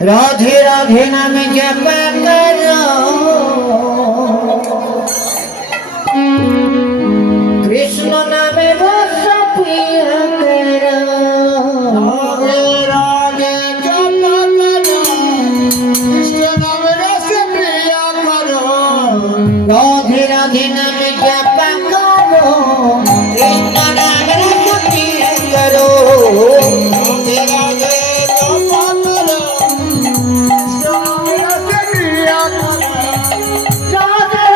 राधे राधे नाम जप करो कृष्ण नाम रस पिया करो राधे राधे जप करो कृष्ण नाम रस पिया करो राधे राधे नाम जप करो कृष्ण नाम रस पिया करो राधे राधे जप करो कृष्ण नाम रस पिया करो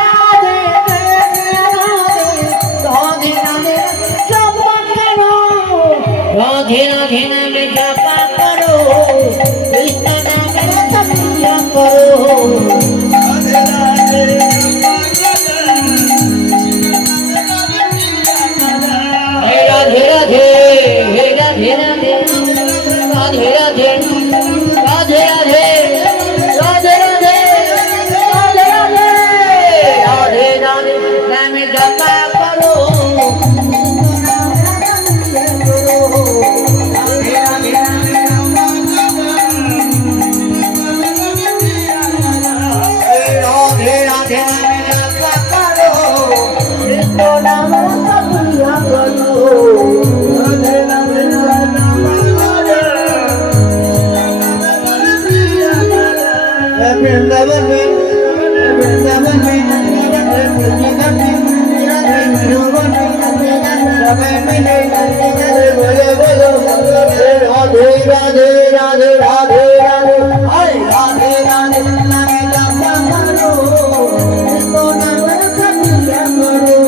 राधे राधे राधे राधे जप करो राधे राधे नाम जप करो कृष्ण नाम रस पिया करो राधे राधे राधे राधे राधे राधे राधे राधे राधे राधे राधे राधे राधे राधे राधे नाम जप करो राधे राधे नाम जप करो कृष्ण नाम रस पिया करो राधे राधे वृंदावन में वृंदावन में वृंदावन में समय मिले बोलो बोलो राधे राधे राधे राधे राधे हाय राधे राधे नाम जप करो कृष्ण नाम रस पिया करो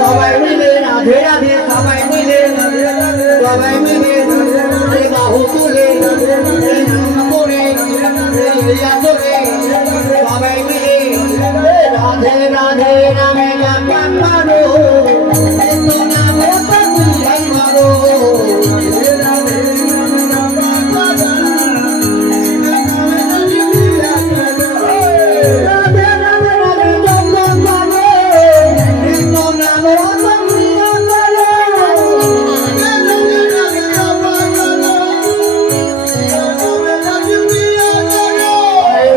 সবাই মিলে রাধে রাধে সবাই মিলে সবাই মিলে বাহু তুলে নাম করে আসরে সবাই মিলে রাধে রাধে নামে জপ করো কৃষ্ণ নাম রস পিয়া করো রাধে রাধে নামে জপ করো কৃষ্ণ নাম রস পিয়া করো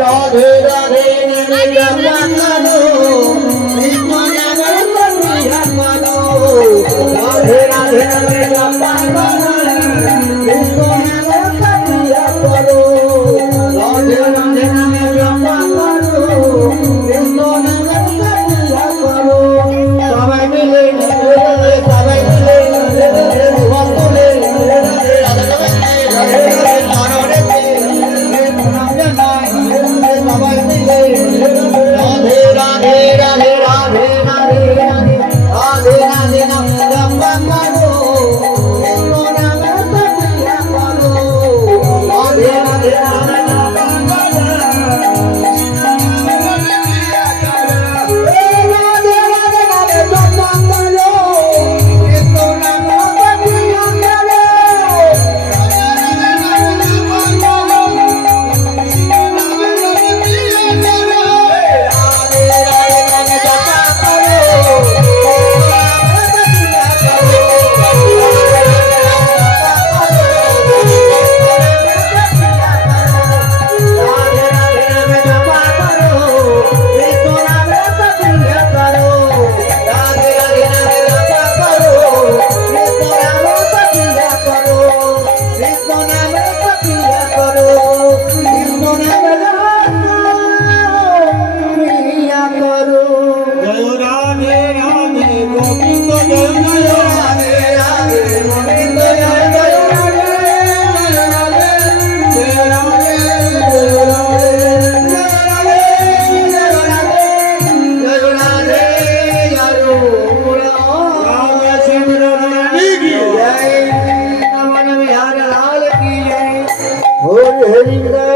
राधे राधे नाम जप करो कृष्ण नाम रस पिया करो राधे राधे नाम जप करो कृष्ण नाम रस पिया करो राधे राधे नाम जप करो कृष्ण नाम रस पिया करो সবাই মিলে সবাই মিলে ভক্ত তুলে রাধে রাধে সবাই মিলে রাধে রাধে রাধে রাধে রাধে রাধে রাধে রাধে নাম জপ করো কৃষ্ণ নাম রস পিয়া করো রাধে রাধে নাম জপ করো রাধে রাধে নাম জপ করো কৃষ্ণ নাম রস পিয়া করো জয় রাধে রাধে গোবিন্দ জয় জয় রাধে রাধে গোবিন্দ জয় জয় রাধে রাধে জয় রাধে জয় রাধে রাধে सिमरन की जय नमन बिहार लाल की जय हरि हरि